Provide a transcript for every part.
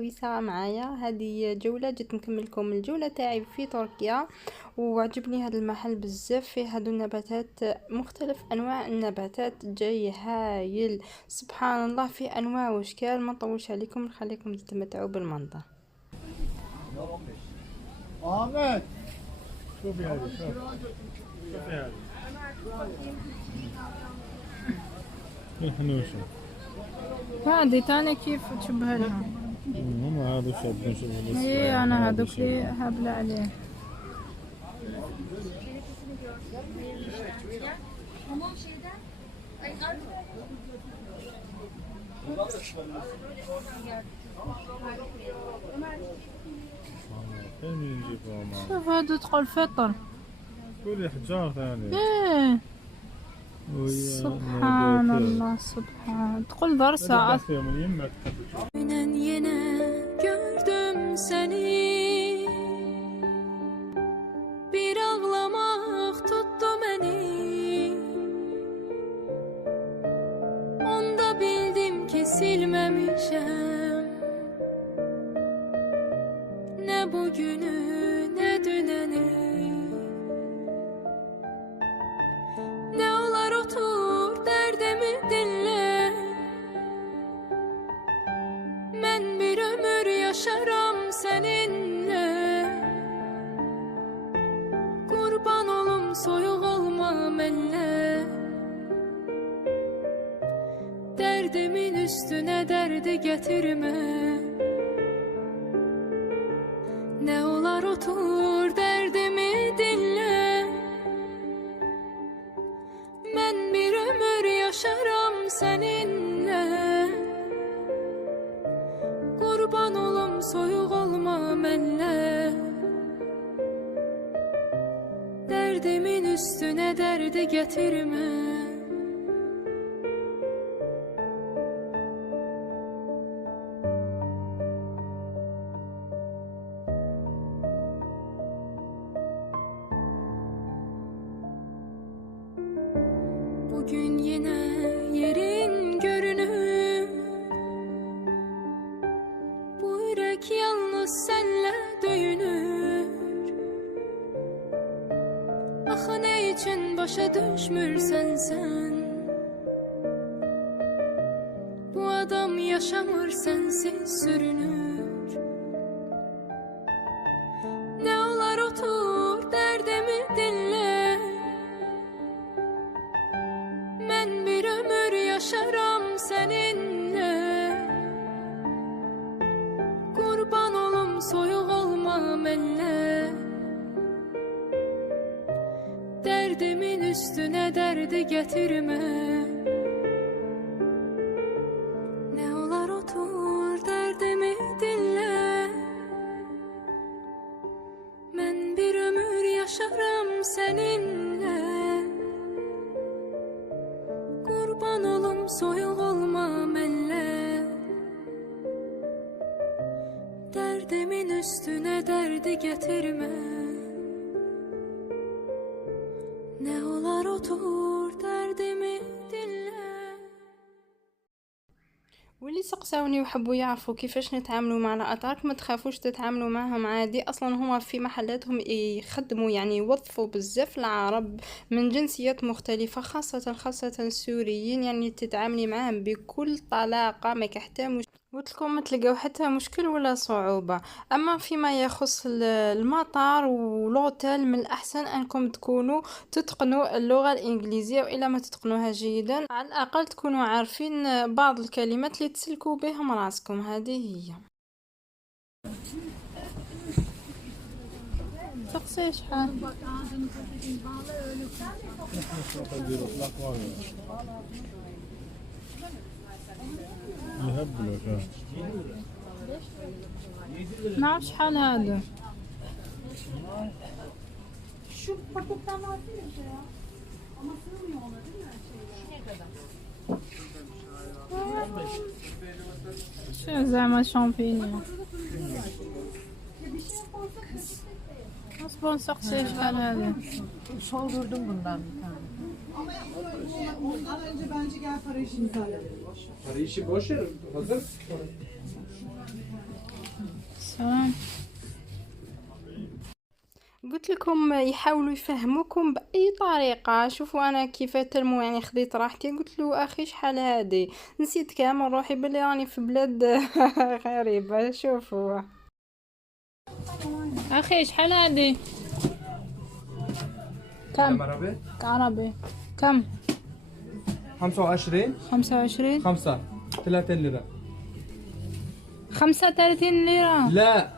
حويسة معايا. هذه جولة جيت نكمل لكم الجولة تاعي في تركيا، وعجبني هذا المحل بزاف، فيه هادو النباتات، مختلف انواع النباتات جاي هايل سبحان الله، في انواع واشكال. ما نطولش عليكم، نخليكم تستمتعوا بالمنظر. Ahmet. شوفي هذه شوفي هذه الحنوشة هذه تاني كيف تشبه لها؟ هم هذا شابين شوفوا ايه انا هذوك لي هبلة عليه. شوف هادو تقول فطر، كل حجار ثاني. ايه سبحان الله سبحان. تقول درسة Günen yine gördüm seni, bir ağlamak tuttu beni. Onda bildim ki silmemişim ne bugünü ne düneni. Ne olar otur derdimi dinle, ben bir ömür yaşaram seninle. Kurban olum soyuq olmam elle, derdimin üstüne derdi getirme. Ne olar otur derdimi dinle, ben bir ömür yaşaram seninle. Kurban olum soyuq olmam elle, derdimin üstüne derdi getirme. Bugün yine yerin görünür, bu yürek yalnız senle döyünür. Ah ne için başa düşmürsen sen, bu adam yaşamır sensiz sürünür. Ne olar otur derdimi dinle, ben bir ömür yaşaram seninle. Kurban olum soyuq olmam elle, derdimin üstüne derdi getirme. Ne olar otur derdimi dinle, ben bir ömür yaşaram seninle. Kurban olum soyuq olmam elle, derdimin üstüne derdi getirme. Ne olar otur derdimi dinle. واللي سقساوني وحبوا يعرفوا كيفاش نتعاملوا مع الاتراك، ما تخافوش تتعاملوا معهم عادي. اصلا هما في محلاتهم يخدموا يعني يوظفوا بزاف العرب من جنسيات مختلفة، خاصة السوريين، يعني تتعاملي معاهم بكل طلاقة، ما كحتى وتلكم ما تلقاو حتى مشكل ولا صعوبة. اما فيما يخص المطار ولوتيل، من الاحسن انكم تكونوا تتقنوا اللغة الانجليزية، والا ما تتقنوها جيدا على الاقل تكونوا عارفين بعض الكلمات اللي تسلكوا بهم راسكم. هذه هي. تقصي شحال يهبلوا كان ما عرفش شحال هذا. Şu paketler var değil mi ya? Ama sığmıyor ona değil mi? شو زعما شامبينيون اصبر نسقسي شحال هذا. Soldurdum bundan bir tane. Ama ondan önce bence gel para işini halledelim. Para işi boş ver. Hazır. تمام. قلت لكم يحاولوا يفهموكم باي طريقه. شوفوا انا كيف تلمو، يعني خديت راحتي قلت له اخي شحال هادي، نسيت كامل روحي بلي راني في بلاد غريبه. شوفوا أخي شحال هادي؟ كم؟ عربي كم؟ 25 25 5 30 ليرة. 35 ليرة. لا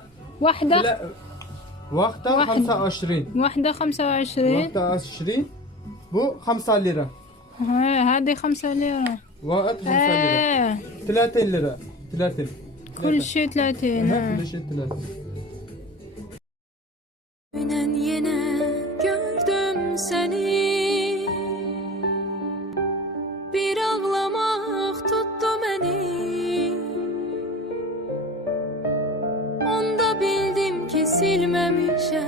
واحدة. لا وقتها 25 واحدة 25. وقتها 20 بو 5 ليرة. هادي 5 ليرة. وقت 5 ليرة 30 ليرة 30 كل شي 30. كل شيء 30. Günen yine gördüm seni, bir ağlamak tuttu beni. Onda bildim ki silmemişim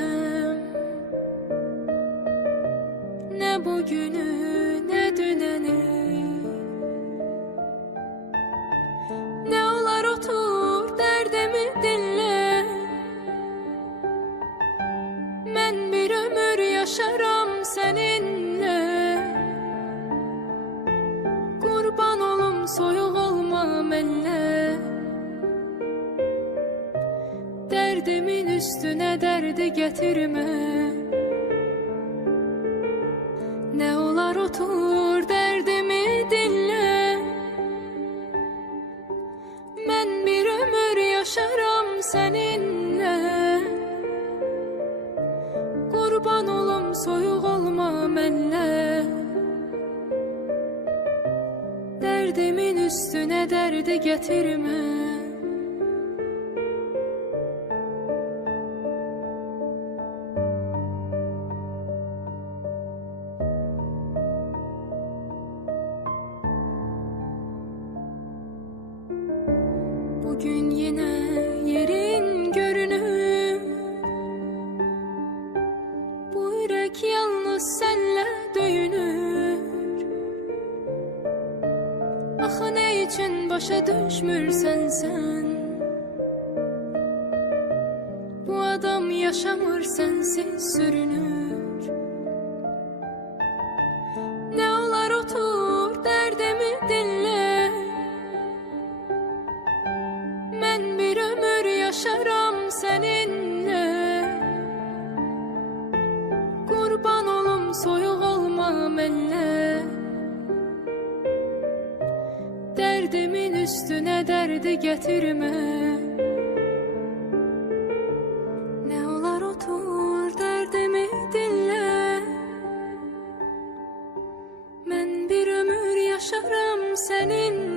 ne bugünü ne düneni. Ne olar otur derdimi dinle, ben bir ömür yaşarım seninle. Kurban olum soyuq olmam elle, derdimin üstüne derdi getirme. Ne olar otur derdimi dinle, ben bir ömür yaşarım seninle. Kurban olum soyuq olmam elle, derdimin üstüne derdi getirme. Bugün yine yerin görünür, bu yürek yalnız senle döyünür. Axı ne için başa düşmürsen sen, bu adam yaşamır sensiz sürünür. Ne olar otur derdimi dinle, ben bir ömür yaşarım seninle. Kurban olum soyuq olmam elle, derdimin üstüne derdi getirme. Ne olar otur derdimi dinle, ben bir ömür yaşarım seninle.